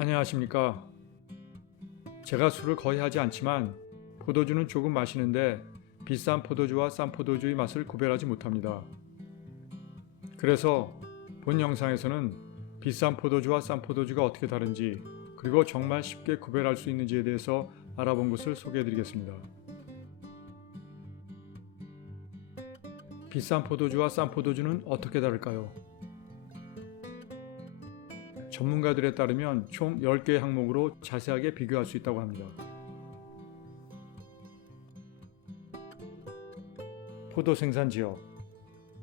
안녕하십니까. 제가 술을 거의 하지 않지만 포도주는 조금 마시는데 비싼 포도주와 싼 포도주의 맛을 구별하지 못합니다. 그래서 본 영상에서는 비싼 포도주와 싼 포도주가 어떻게 다른지, 그리고 정말 쉽게 구별할 수 있는지에 대해서 알아본 것을 소개해 드리겠습니다. 비싼 포도주와 싼 포도주는 어떻게 다를까요? 전문가들에 따르면 총 10개의 항목으로 자세하게 비교할 수 있다고 합니다. 포도 생산 지역,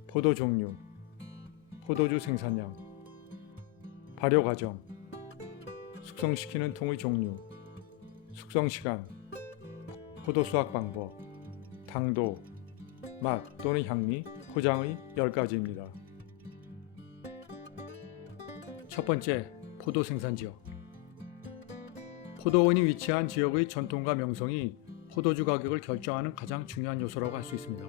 포도 종류, 포도주 생산량, 발효 과정, 숙성시키는 통의 종류, 숙성 시간, 포도 수확 방법, 당도, 맛 또는 향미, 포장의 10가지입니다. 첫 번째, 포도 생산 지역. 포도원이 위치한 지역의 전통과 명성이 포도주 가격을 결정하는 가장 중요한 요소라고 할 수 있습니다.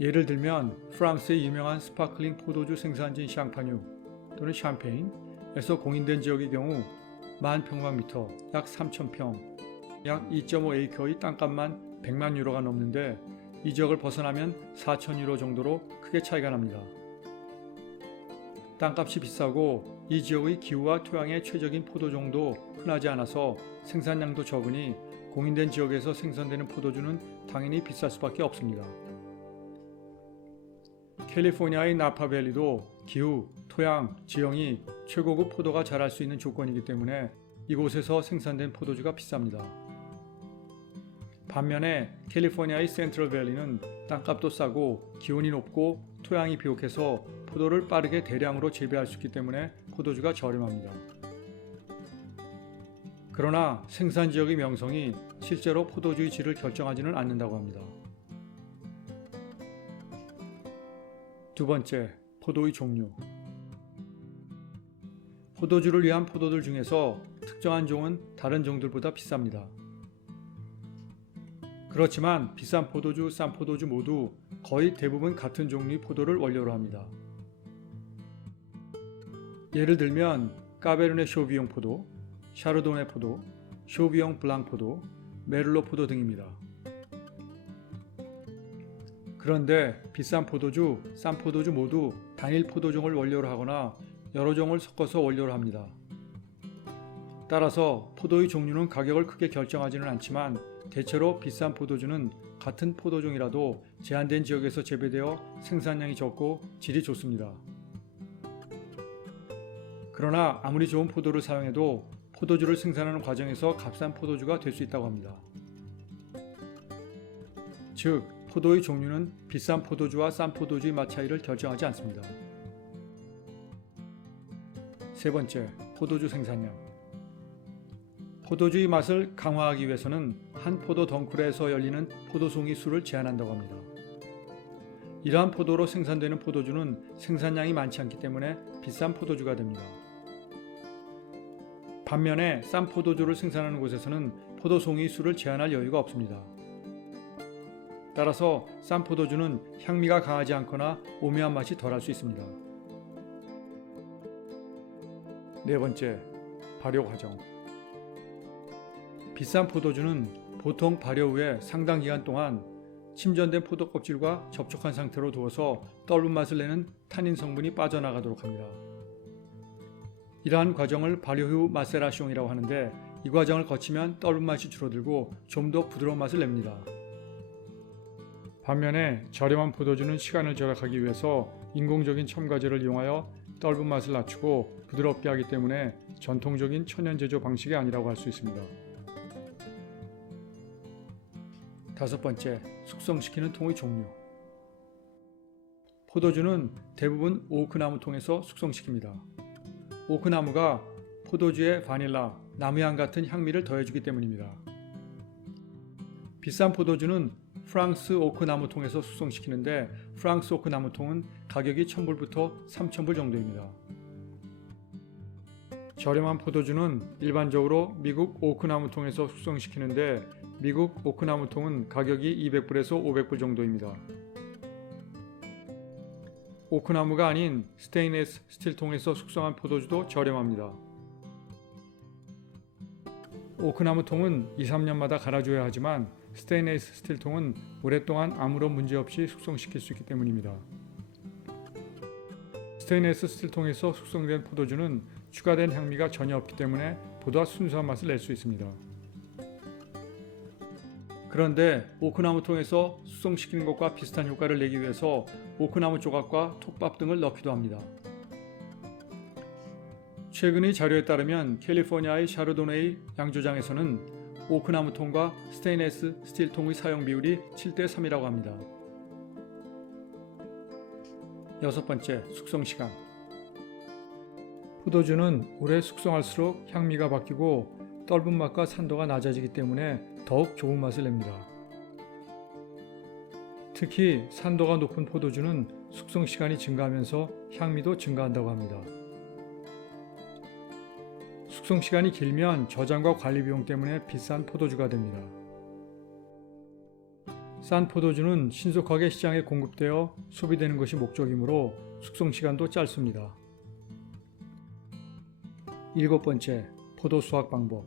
예를 들면 프랑스의 유명한 스파클링 포도주 생산지인 샹파뉴 또는 샴페인에서 공인된 지역의 경우 10,000평방미터, 약 3,000평, 약 2.5에이커의 땅값만 100만 유로가 넘는데, 이 지역을 벗어나면 4,000유로 정도로 크게 차이가 납니다. 땅값이 비싸고 이 지역의 기후와 토양의 최적인 포도종도 흔하지 않아서 생산량도 적으니 공인된 지역에서 생산되는 포도주는 당연히 비쌀 수밖에 없습니다. 캘리포니아의 나파밸리도 기후, 토양, 지형이 최고급 포도가 자랄 수 있는 조건이기 때문에 이곳에서 생산된 포도주가 비쌉니다. 반면에 캘리포니아의 센트럴밸리는 땅값도 싸고 기온이 높고 토양이 비옥해서 포도를 빠르게 대량으로 재배할 수 있기 때문에 포도주가 저렴합니다. 그러나 생산 지역의 명성이 실제로 포도주의 질을 결정하지는 않는다고 합니다. 두 번째, 포도의 종류. 포도주를 위한 포도들 중에서 특정한 종은 다른 종들보다 비쌉니다. 그렇지만 비싼 포도주, 싼 포도주 모두 거의 대부분 같은 종류의 포도를 원료로 합니다. 예를 들면 까베르네 쇼비용 포도, 샤르도네 포도, 쇼비용 블랑 포도, 메를로 포도 등입니다. 그런데 비싼 포도주, 싼 포도주 모두 단일 포도종을 원료로 하거나 여러 종을 섞어서 원료로 합니다. 따라서 포도의 종류는 가격을 크게 결정하지는 않지만 대체로 비싼 포도주는 같은 포도종이라도 제한된 지역에서 재배되어 생산량이 적고 질이 좋습니다. 그러나 아무리 좋은 포도를 사용해도 포도주를 생산하는 과정에서 값싼 포도주가 될 수 있다고 합니다. 즉, 포도의 종류는 비싼 포도주와 싼 포도주의 맛 차이를 결정하지 않습니다. 세 번째, 포도주 생산량. 포도주의 맛을 강화하기 위해서는 한 포도 덩쿨에서 열리는 포도송이 수를 제한한다고 합니다. 이러한 포도로 생산되는 포도주는 생산량이 많지 않기 때문에 비싼 포도주가 됩니다. 반면에 싼 포도주를 생산하는 곳에서는 포도송이 수를 제한할 여유가 없습니다. 따라서 싼 포도주는 향미가 강하지 않거나 오묘한 맛이 덜할 수 있습니다. 네 번째, 발효 과정. 비싼 포도주는 보통 발효 후에 상당 기간 동안 침전된 포도 껍질과 접촉한 상태로 두어서 떫은 맛을 내는 타닌 성분이 빠져나가도록 합니다. 이러한 과정을 발효 후 마세라숑이라고 하는데, 이 과정을 거치면 떫은 맛이 줄어들고 좀 더 부드러운 맛을 냅니다. 반면에 저렴한 포도주는 시간을 절약하기 위해서 인공적인 첨가제를 이용하여 떫은 맛을 낮추고 부드럽게 하기 때문에 전통적인 천연 제조 방식이 아니라고 할 수 있습니다. 다섯 번째, 숙성시키는 통의 종류. 포도주는 대부분 오크나무 통에서 숙성시킵니다. 오크나무가 포도주에 바닐라, 나무향 같은 향미를 더해주기 때문입니다. 비싼 포도주는 프랑스 오크나무 통에서 숙성시키는데, 프랑스 오크나무 통은 가격이 1,000불부터 3,000불 정도입니다. 저렴한 포도주는 일반적으로 미국 오크나무 통에서 숙성시키는데, 미국 오크나무 통은 가격이 200불에서 500불 정도입니다. 오크나무가 아닌 스테인레스 스틸통에서 숙성한 포도주도 저렴합니다. 오크나무 통은 2, 3년마다 갈아줘야 하지만 스테인레스 스틸 통은 오랫동안 아무런 문제 없이 숙성시킬 수 있기 때문입니다. 스테인레스 스틸 통에서 숙성된 포도주는 추가된 향미가 전혀 없기 때문에 보다 순수한 맛을 낼 수 있습니다. 그런데 오크나무 통에서 숙성시키는 것과 비슷한 효과를 내기 위해서 오크나무 조각과 톱밥 등을 넣기도 합니다. 최근의 자료에 따르면 캘리포니아의 샤르도네이 양조장에서는 오크나무 통과 스테인레스 스틸 통의 사용 비율이 7:3이라고 합니다. 여섯 번째, 숙성 시간. 포도주는 오래 숙성할수록 향미가 바뀌고 떫은 맛과 산도가 낮아지기 때문에 더욱 좋은 맛을 냅니다. 특히 산도가 높은 포도주는 숙성 시간이 증가하면서 향미도 증가한다고 합니다. 숙성 시간이 길면 저장과 관리 비용 때문에 비싼 포도주가 됩니다. 싼 포도주는 신속하게 시장에 공급되어 소비되는 것이 목적이므로 숙성 시간도 짧습니다. 일곱 번째, 포도 수확 방법.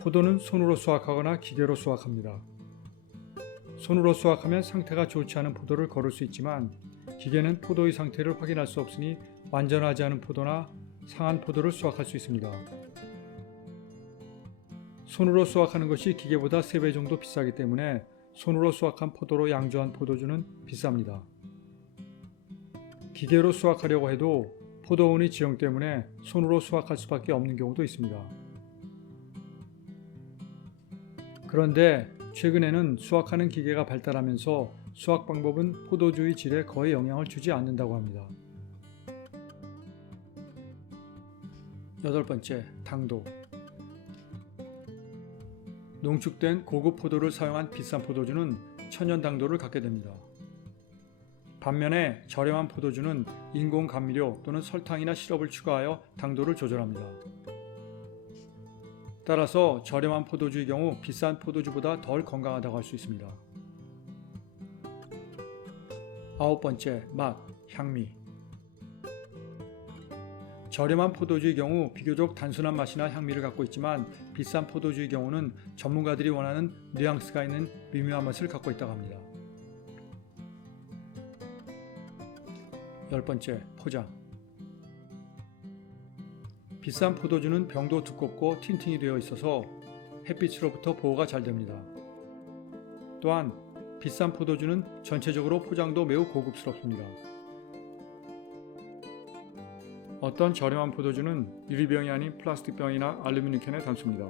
포도는 손으로 수확하거나 기계로 수확합니다. 손으로 수확하면 상태가 좋지 않은 포도를 거를 수 있지만 기계는 포도의 상태를 확인할 수 없으니 완전하지 않은 포도나 상한 포도를 수확할 수 있습니다. 손으로 수확하는 것이 기계보다 3배 정도 비싸기 때문에 손으로 수확한 포도로 양조한 포도주는 비쌉니다. 기계로 수확하려고 해도 포도원의 지형 때문에 손으로 수확할 수밖에 없는 경우도 있습니다. 그런데 최근에는 수확하는 기계가 발달하면서 수확 방법은 포도주의 질에 거의 영향을 주지 않는다고 합니다. 여덟 번째, 당도. 농축된 고급 포도를 사용한 비싼 포도주는 천연 당도를 갖게 됩니다. 반면에 저렴한 포도주는 인공 감미료 또는 설탕이나 시럽을 추가하여 당도를 조절합니다. 따라서 저렴한 포도주의 경우 비싼 포도주보다 덜 건강하다고 할 수 있습니다. 아홉 번째, 맛, 향미. 저렴한 포도주의 경우 비교적 단순한 맛이나 향미를 갖고 있지만 비싼 포도주의 경우는 전문가들이 원하는 뉘앙스가 있는 미묘한 맛을 갖고 있다고 합니다. 열 번째, 포장. 비싼 포도주는 병도 두껍고 틴팅이 되어 있어서 햇빛으로부터 보호가 잘 됩니다. 또한 비싼 포도주는 전체적으로 포장도 매우 고급스럽습니다. 어떤 저렴한 포도주는 유리병이 아닌 플라스틱 병이나 알루미늄 캔에 담습니다.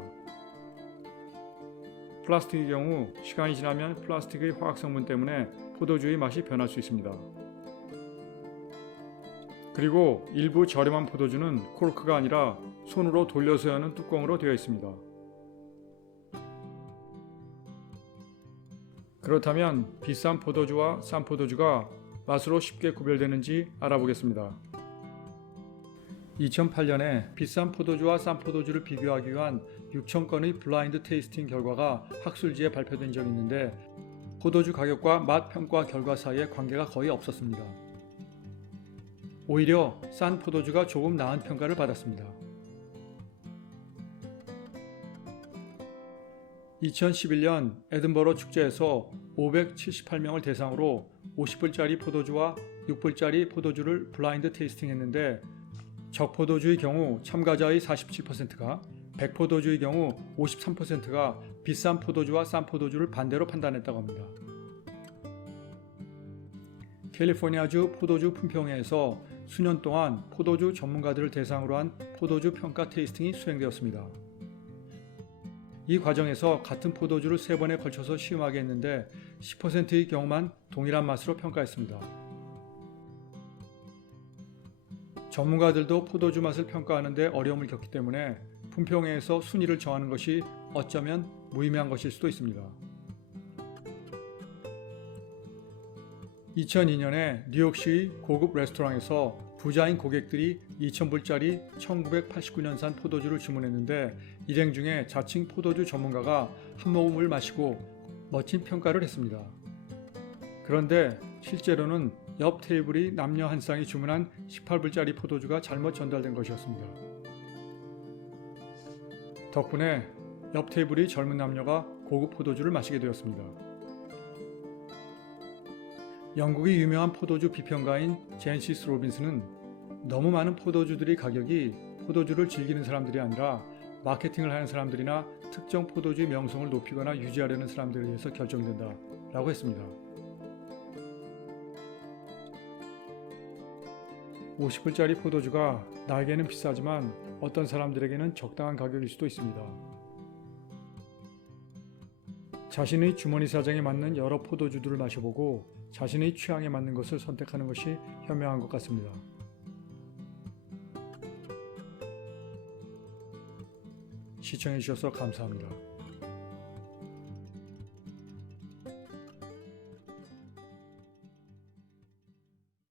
플라스틱의 경우 시간이 지나면 플라스틱의 화학 성분 때문에 포도주의 맛이 변할 수 있습니다. 그리고 일부 저렴한 포도주는 코르크가 아니라 손으로 돌려서 여는 뚜껑으로 되어 있습니다. 그렇다면 비싼 포도주와 싼 포도주가 맛으로 쉽게 구별되는지 알아보겠습니다. 2008년에 비싼 포도주와 싼 포도주를 비교하기 위한 6,000건의 블라인드 테이스팅 결과가 학술지에 발표된 적이 있는데 포도주 가격과 맛 평가 결과 사이에 관계가 거의 없었습니다. 오히려 싼 포도주가 조금 나은 평가를 받았습니다. 2011년 에든버러 축제에서 578명을 대상으로 50불짜리 포도주와 6불짜리 포도주를 블라인드 테이스팅했는데 적포도주의 경우 참가자의 47%가 100포도주의 경우 53%가 비싼 포도주와 싼 포도주를 반대로 판단했다고 합니다. 캘리포니아주 포도주 품평회에서 수년 동안 포도주 전문가들을 대상으로 한 포도주 평가 테이스팅이 수행되었습니다. 이 과정에서 같은 포도주를 3번에 걸쳐서 시음하게 했는데 10%의 경우만 동일한 맛으로 평가했습니다. 전문가들도 포도주 맛을 평가하는데 어려움을 겪기 때문에 품평회에서 순위를 정하는 것이 어쩌면 무의미한 것일 수도 있습니다. 2002년에 뉴욕시의 고급 레스토랑에서 부자인 고객들이 2,000불짜리 1989년산 포도주를 주문했는데 일행 중에 자칭 포도주 전문가가 한 모금을 마시고 멋진 평가를 했습니다. 그런데 실제로는 옆 테이블이 남녀 한 쌍이 주문한 18불짜리 포도주가 잘못 전달된 것이었습니다. 덕분에 옆 테이블의 젊은 남녀가 고급 포도주를 마시게 되었습니다. 영국의 유명한 포도주 비평가인 젠시스 로빈스는 너무 많은 포도주들의 가격이 포도주를 즐기는 사람들이 아니라 마케팅을 하는 사람들이나 특정 포도주의 명성을 높이거나 유지하려는 사람들에 의해서 결정된다 라고 했습니다. 50불짜리 포도주가 나에게는 비싸지만 어떤 사람들에게는 적당한 가격일 수도 있습니다. 자신의 주머니 사정에 맞는 여러 포도주들을 마셔보고 자신의 취향에 맞는 것을 선택하는 것이 현명한 것 같습니다. 시청해 주셔서 감사합니다.